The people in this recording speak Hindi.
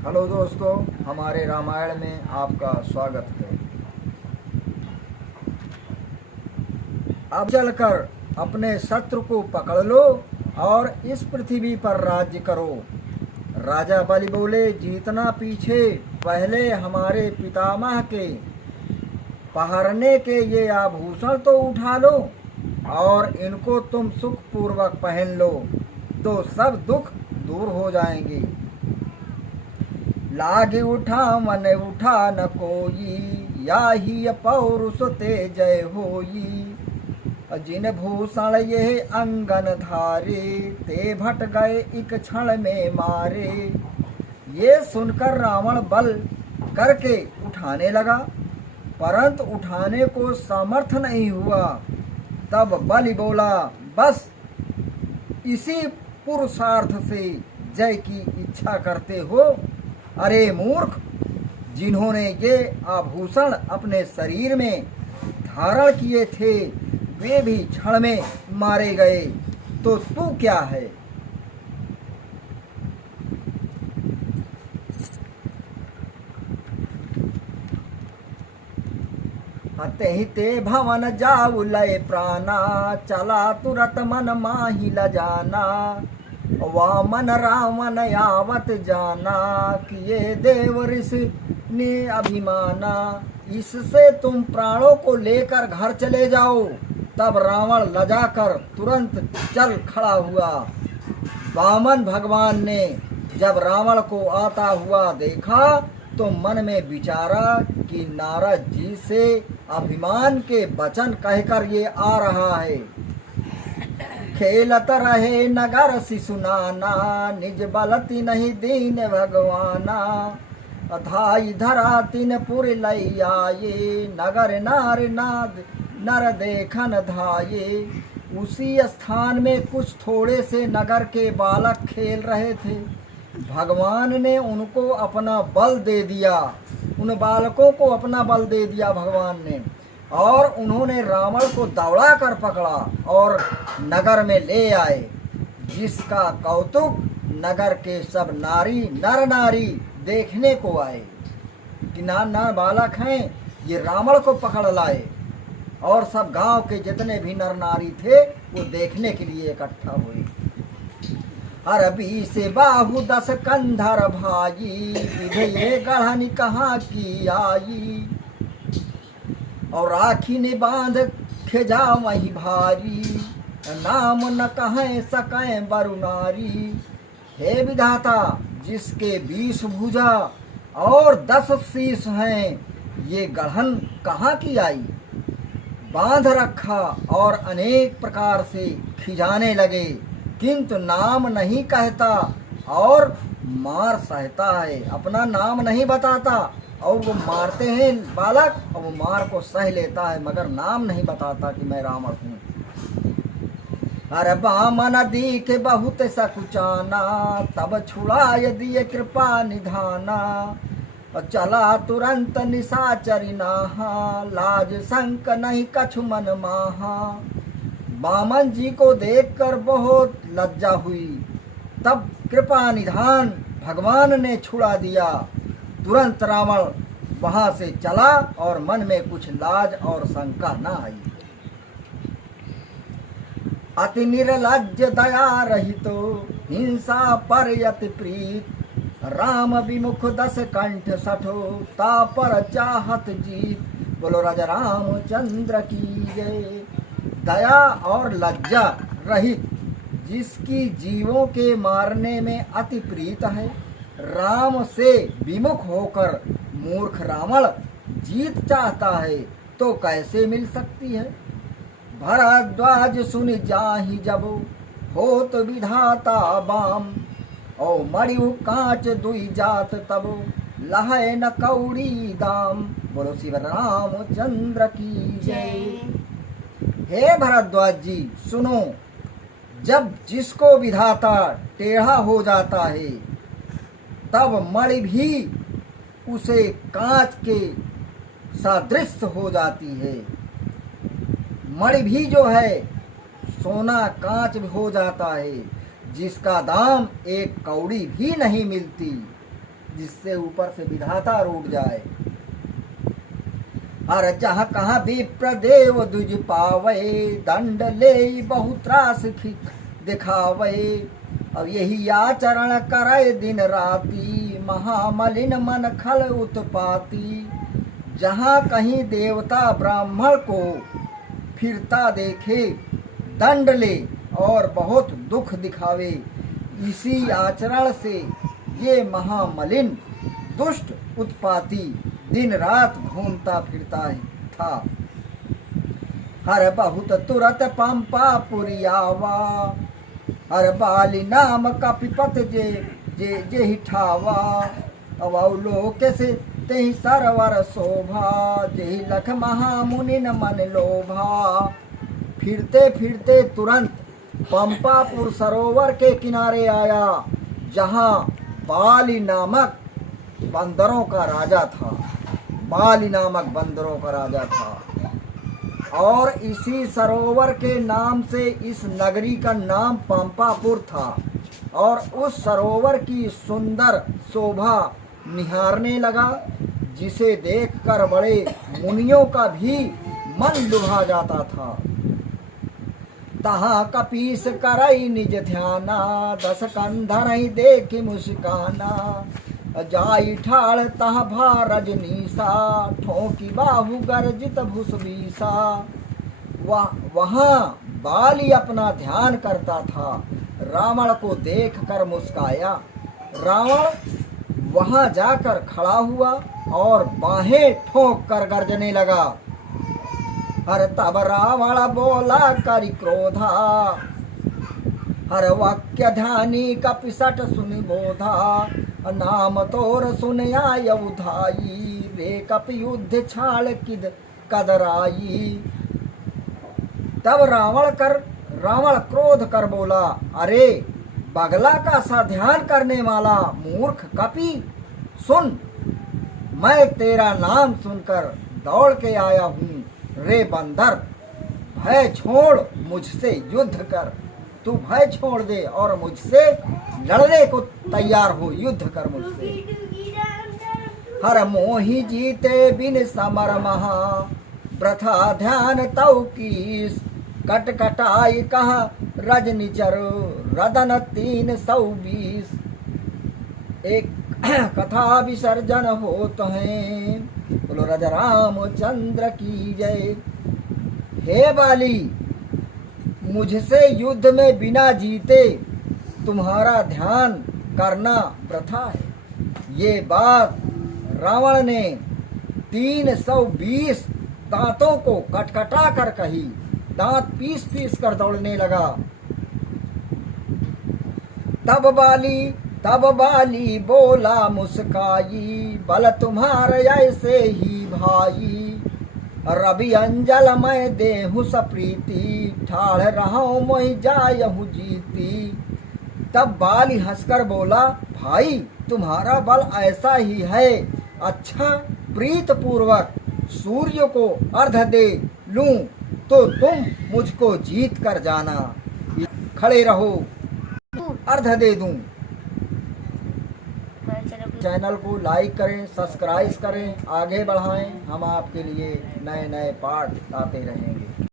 हेलो दोस्तों, हमारे रामायण में आपका स्वागत है। अब चलकर अपने शत्रु को पकड़ लो और इस पृथ्वी पर राज्य करो। राजा बलि बोले, जीतना पीछे पहले हमारे पितामह के पहनने के ये आभूषण तो उठा लो और इनको तुम सुख पूर्वक पहन लो तो सब दुख दूर हो जाएंगे। लागे उठा मन उठा न कोई, याही पौरुष ते जय होई। जिन भूषण ये अंगन धारे, ते भट गए एक क्षण में मारे। ये सुनकर रावण बल करके उठाने लगा, परंतु उठाने को सामर्थ्य नहीं हुआ। तब बलि बोला, बस इसी पुरुषार्थ से जय की इच्छा करते हो? अरे मूर्ख, जिन्होंने ये आभूषण अपने शरीर में धारण किए थे वे भी क्षण में मारे गए, तो तू क्या है? अतहि ते भवन जाऊ लय प्राणा, चला तुरत मन माहि ल जाना। वामन रावण यावत जाना, किए देव ऋषि ने अभिमाना। इससे तुम प्राणों को लेकर घर चले जाओ। तब रावण लजाकर तुरंत चल खड़ा हुआ। वामन भगवान ने जब रावण को आता हुआ देखा तो मन में विचारा कि नारद जी से अभिमान के वचन कहकर ये आ रहा है। खेलत रहे नगर शिशु नाना, निज बलति नहीं दीन भगवाना। अथाई धरा तीन पुर लई आये, नगर नार नाद नर देखन धाये। उसी स्थान में कुछ थोड़े से नगर के बालक खेल रहे थे। भगवान ने उनको अपना बल दे दिया, उन बालकों को अपना बल दे दिया भगवान ने, और उन्होंने रावण को दौड़ा कर पकड़ा और नगर में ले आए, जिसका कौतुक नगर के सब नारी नर नारी देखने को आए कि नार बालक हैं, ये रावण को पकड़ लाए। और सब गांव के जितने भी नर नारी थे वो देखने के लिए इकट्ठा हुए। अरबी से बाहु 10 कंधर भाई, विधये गढ़नी कहाँ की आई। और राखी ने बांध खेजा वही भारी, नाम न कहें सकें बरुनारी। हे विधाता, जिसके 20 भुजा और 10 शीश हैं, ये गढ़न कहाँ की आई। बांध रखा और अनेक प्रकार से खिजाने लगे, किंतु नाम नहीं कहता और मार सहता है। अपना नाम नहीं बताता और वो मारते हैं बालक, और वो मार को सह लेता है, मगर नाम नहीं बताता कि मैं रावण हूँ। अरे बामन दीखे बहुत सकुचाना, तब छुड़ा यदि कृपा निधाना। और चला तुरंत निशाचरी नाहा, लाज संक नहीं कछु मन माहा। बामन जी को देखकर बहुत लज्जा हुई। तब कृपा निधान भगवान ने छुड़ा दिया। तुरंत रावण वहां से चला और मन में कुछ लाज और शंका न आई। अति निर्लज्ज दया रहितो, हिंसा पर यति प्रीत। राम विमुख 10 कंठ सठो, तापर चाहत जीत। बोलो राजा रामचंद्र की जय। दया और लज्जा रहित, जिसकी जीवों के मारने में अति प्रीत है, राम से विमुख होकर मूर्ख रावण जीत चाहता है तो कैसे मिल सकती है। भरद्वाज सुन जाहि जबो, होत विधाता बाम। ओ मड़ियु कांच दुई जात तबो, लहै न कौड़ी दाम। बोलो शिव रामचंद्र की जय। हे भरद्वाज जी सुनो, जब जिसको विधाता टेढ़ा हो जाता है तब मणि भी उसे कांच के सदृश हो जाती है। मणि भी जो है सोना कांच हो जाता है, जिसका दाम 1 कौड़ी भी नहीं मिलती। जिससे ऊपर से विधाता रूठ जाए। हर जहाँ कहाँ विप्र देव दुज पावे, दंड ले बहुत्रास दिखावे। अब यही आचरण करे दिन राती, महामलिन मन खल उत्पाती। जहाँ कहीं देवता ब्राह्मण को फिरता देखे, दंड ले और बहुत दुख दिखावे, इसी आचरण से ये महामलिन दुष्ट उत्पाती दिन रात घूमता फिरता था। हर बहुत तुरत पंपा पुरियावा, हर बाली नाम कपिपत जे जे जे हिठावा। अब लोक से तेहि सरवर शोभा, जेहि लख महामुनि न मन लोभा। फिरते फिरते तुरंत पंपापुर सरोवर के किनारे आया, जहाँ बाली नामक बंदरों का राजा था। बाली नामक बंदरों का राजा था और इसी सरोवर के नाम से इस नगरी का नाम पंपापुर था। और उस सरोवर की सुंदर शोभा निहारने लगा, जिसे देखकर बड़े मुनियों का भी मन लुभा जाता था। तहाँ कपीस करई निज ध्याना, दस कंधर ही देख मुस्काना। जाई ठाड़ तह भा रजनीसा, ठोंकी बाहु गर्जित भूषभीसा। वहाँ बाली अपना ध्यान करता था। रावण को देख कर मुस्काया। रावण वहाँ जाकर खड़ा हुआ और बाहें ठोंक कर गर्जने लगा। हर तब रावण बोला करि क्रोधा, हर वाक्य ध्यानी कपिसट सुनि बोधा। नाम तोर सुन आय उधाई, वे कप युद्ध छाड़ किद कदराई। तब रावण क्रोध कर बोला, अरे बगला का सा ध्यान करने वाला मूर्ख कपि, सुन, मैं तेरा नाम सुनकर दौड़ के आया हूँ। रे बंदर, भय छोड़ मुझसे युद्ध कर। तू भय छोड़ दे और मुझसे लड़ने को तैयार हो, युद्ध कर मुझसे। हर मोहि जीते बिन समर महा, वृथा ध्यान तव कीस। कटकटाई कहा रजनिचर, रदन 320। एक कथा विसर्जन होत हैं, बोलो राजा रामचंद्र की जय। हे बाली, मुझसे युद्ध में बिना जीते तुम्हारा ध्यान करना वृथा है। ये बात रावण ने 320 दांतों को कटकटा कर कही। दांत पीस पीस कर दौड़ने लगा। तब बाली बोला मुस्काई, बल तुम्हारे ऐसे ही भाई। रवि अंजल मैं देहु सप्रीति, ठाड़ रहा मोहि जायहु जीती। तब बाली हंसकर बोला, भाई तुम्हारा बल ऐसा ही है। अच्छा, प्रीत पूर्वक सूर्य को अर्घ दे लूं तो तुम मुझको जीत कर जाना। खड़े रहो, अर्घ दे दूं। चैनल को लाइक करें, सब्सक्राइब करें, आगे बढ़ाएं। हम आपके लिए नए नए पाठ लाते रहेंगे।